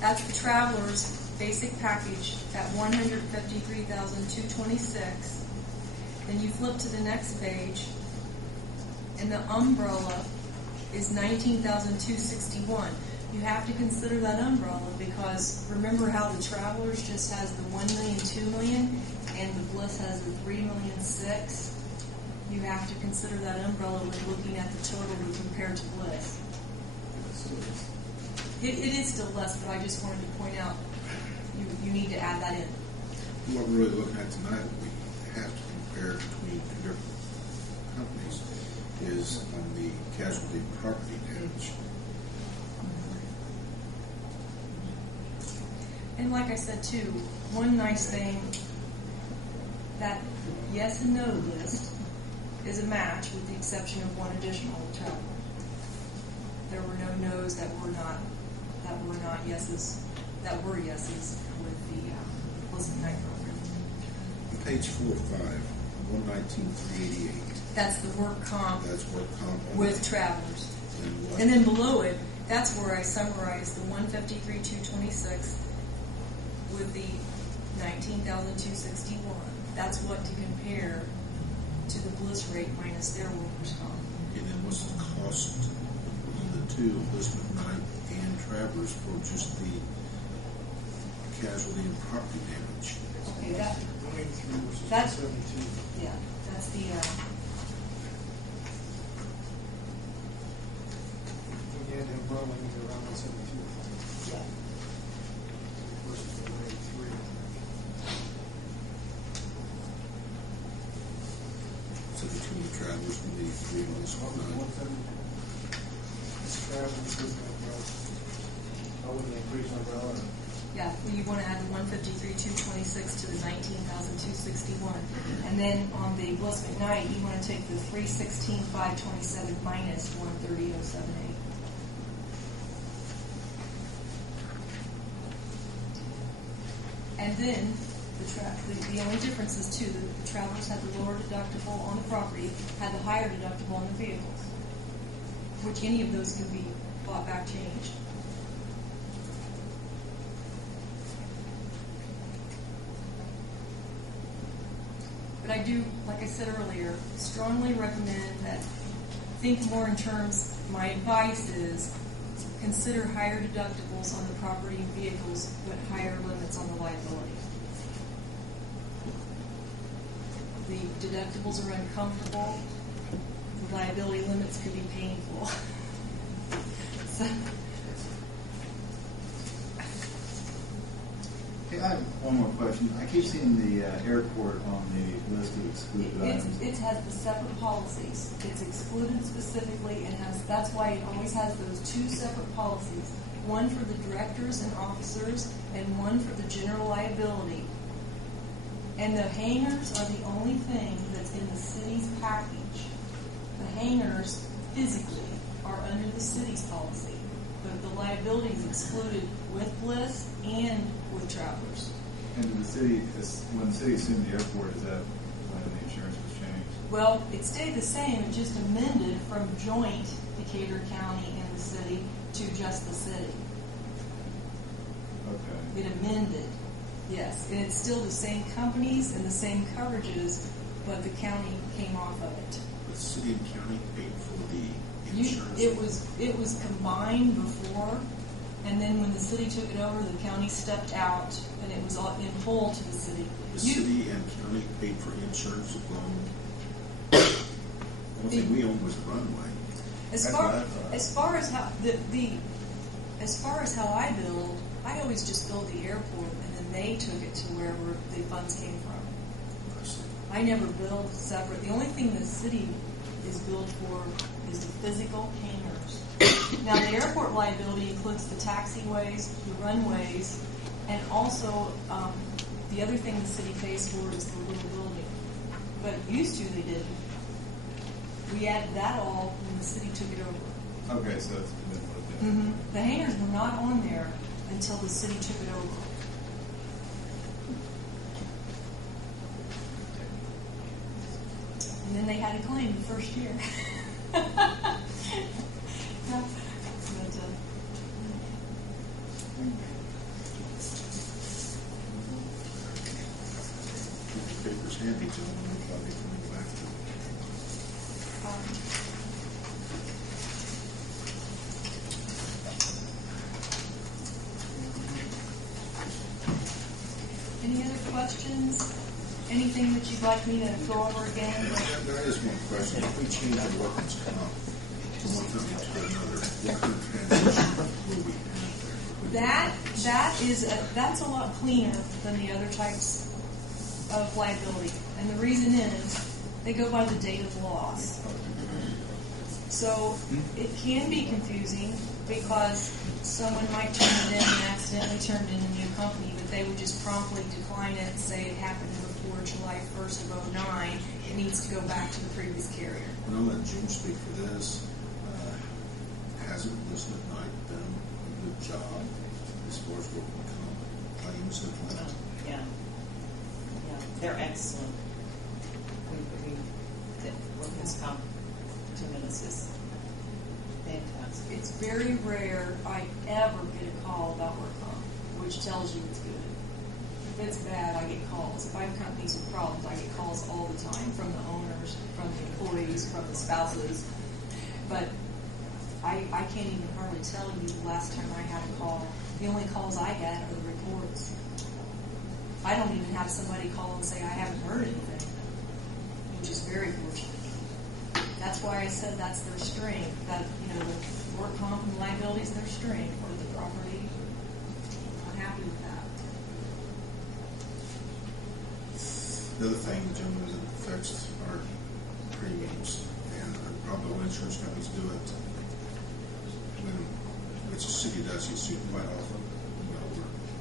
That's the Travelers basic package at $153,226. Then you flip to the next page, and the umbrella is $19,261. You have to consider that umbrella because remember how the Travelers just has the $1 million, $2 million, and the Bliss has the $3 million, $6 million. You have to consider that umbrella when looking at the total compared to Bliss. It is still less, but I just wanted to point out you need to add that in. What we're really looking at tonight, we have to compare between two different companies, is on the casualty property damage. And like I said too, one nice thing, that yes and no list is a match with the exception of one additional traveler. There were no no's that were not yeses, that were yeses with the Listen Night program. On page 4 of 5, 119,388. That's the work comp. That's work comp with Travelers. And then below it, that's where I summarized the 153,226 with the 19,261. That's what to compare to the Bliss rate minus their workers' comp. And then what's the cost on the two, Elizabeth Knight and Travelers, for just the casualty and property damage? Okay, that's 72. Yeah, that's the We had the umbrella around 172. yeah. Versus the 83. So between the Travelers and the 3 on this one night. Travelers with the umbrella. Oh, with the increased umbrella. Yeah, well, you want to add the 153,226 to the 19,261, and then on the Bliss McKnight, you want to take the 316,527 minus 130,078. And then the only difference is too, the Travelers had the lower deductible on the property, had the higher deductible on the vehicles, which any of those can be bought back changed. But I do, like I said earlier, strongly recommend that think more in terms, my advice is consider higher deductibles on the property and vehicles, but higher limits on the liability. The deductibles are uncomfortable, the liability limits could be painful. So, Hey, I have one more question. I keep seeing the airport on the list of excluded items. it has the separate policies. It's excluded specifically and that's why it always has those two separate policies. One for the directors and officers and one for the general liability. And the hangars are the only thing that's in the city's package. The hangars physically are under the city's policy, but the liability is excluded with Bliss and with Travelers. And the city, when the city assumed the airport, is that when the insurance was changed? Well, it stayed the same. It just amended from joint Decatur County and the city to just the city. Okay. It amended, yes. And it's still the same companies and the same coverages, but the county came off of it. The city and county paid for the insurance? It was combined before, and then when the city took it over, the county stepped out, and it was all in whole to the city. The city and county paid for insurance alone. The only thing we owned was the runway. As far as how I billed, I always just billed the airport, and then they took it to wherever the funds came from. I never billed separate. The only thing the city is billed for is the physical hangars. Now, the airport liability includes the taxiways, the runways, and also the other thing the city pays for is the little building. But used to, they didn't. We added that all when the city took it over. Okay, so it's been what it Mm-hmm. The hangars were not on there until the city took it over. And then they had a claim the first year. everybody's happy, gentlemen, we'll probably come back to it. Any other questions? Anything that you'd like me to go over again? There is one question. If we change our workers' comp from one company to another, what kind of transition will we have there? That's a lot cleaner than the other types of liability. And the reason is they go by the date of loss. So it can be confusing because someone might turn it in and accidentally turn it in a new company, but they would just promptly decline it and say it happened before July 1st of 09. It needs to go back to the previous carrier. And I'll let June speak for this. Hasn't Elizabeth Knight done a good job as far as workers' comp claims have went? Yeah. Yeah, they're excellent. The workers' comp to us is fantastic. It's very rare I ever get a call about work comp, which tells you it's good. If it's bad, I get calls. If I have companies with problems, I get calls all the time from the owners, from the employees, from the spouses. But I can't even hardly tell you the last time I had a call. The only calls I get are the reports. I don't even have somebody call and say I haven't heard anything, which is very fortunate. That's why I said that's their strength. That the work comp and liability is their strength, or the property. I'm happy with that. The other thing, gentlemen, is it affects our premiums, and probably all insurance companies do it. When it's a city does get sued quite often,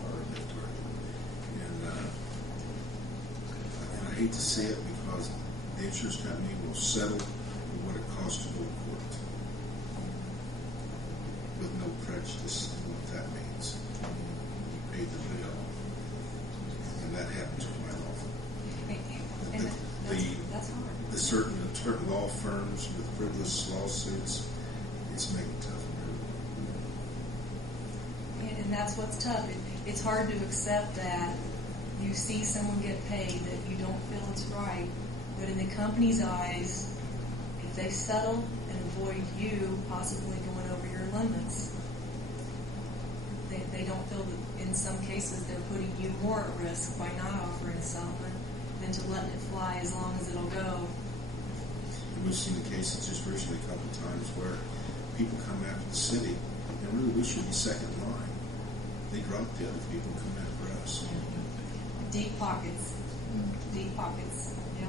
or victory. And I hate to say it because the insurance company will settle with what it costs to go to court with no prejudice in what that means. You paid the bill, and that happens quite often. That's hard. The certain law firms with frivolous lawsuits, it's making it tough. And that's what's tough. It's hard to accept that you see someone get paid that you don't feel it's right, but in the company's eyes, if they settle and avoid you possibly going over your limits, they don't feel that in some cases they're putting you more at risk by not offering a settlement than to letting it fly as long as it'll go. And we've seen the cases just recently a couple of times where people come after the city, and really we should be second line. They drop the other people and come after us. Deep pockets. Deep pockets. Yeah.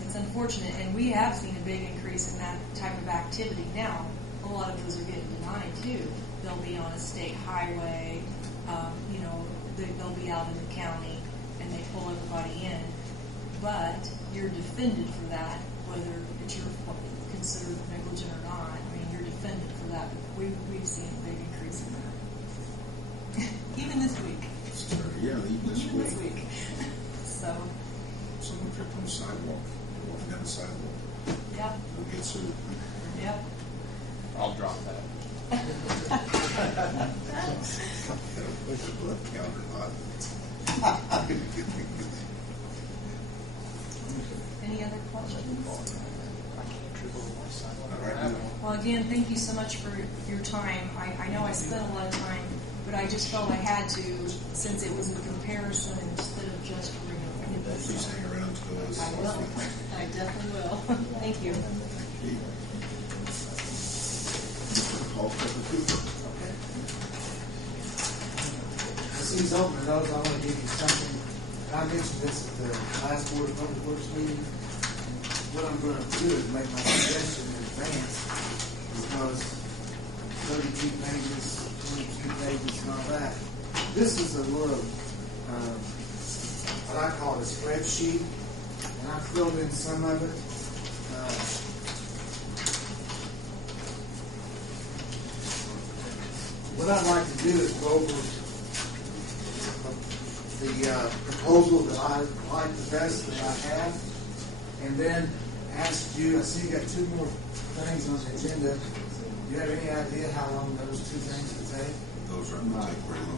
It's unfortunate, and we have seen a big increase in that type of activity now. A lot of those are getting denied too. They'll be on a state highway, they'll be out in the county, and they pull everybody in. But you're defended for that, whether it's your considered negligent or not. I mean, you're defended for that. We've seen a big increase in that. Even this week. Yeah, even this week. So. Someone tripped on the sidewalk, walking down the sidewalk. Yep. They'll get sued. Yep. I'll drop that. Push the blood counter hot. Any other questions? All right. Well, again, thank you so much for your time. I know I spent a lot of time, but I just felt I had to, since it was a comparison instead of just renewal. Please hang around to us. I will. I definitely will. Thank you. Mr. Paul Cooper. He's open to those. I want to give you something. I mentioned this at the last Board of Public Works meeting. What I'm going to do is make my suggestion in advance, because 32 pages, 22 pages, and all that. This is a little, what I call a spreadsheet, and I filled in some of it. What I'd like to do is go over the proposal that I like the best that I have, and then ask you, I see you got two more things on the agenda. Do you have any idea how long those two things will take? Those aren't going to take very long.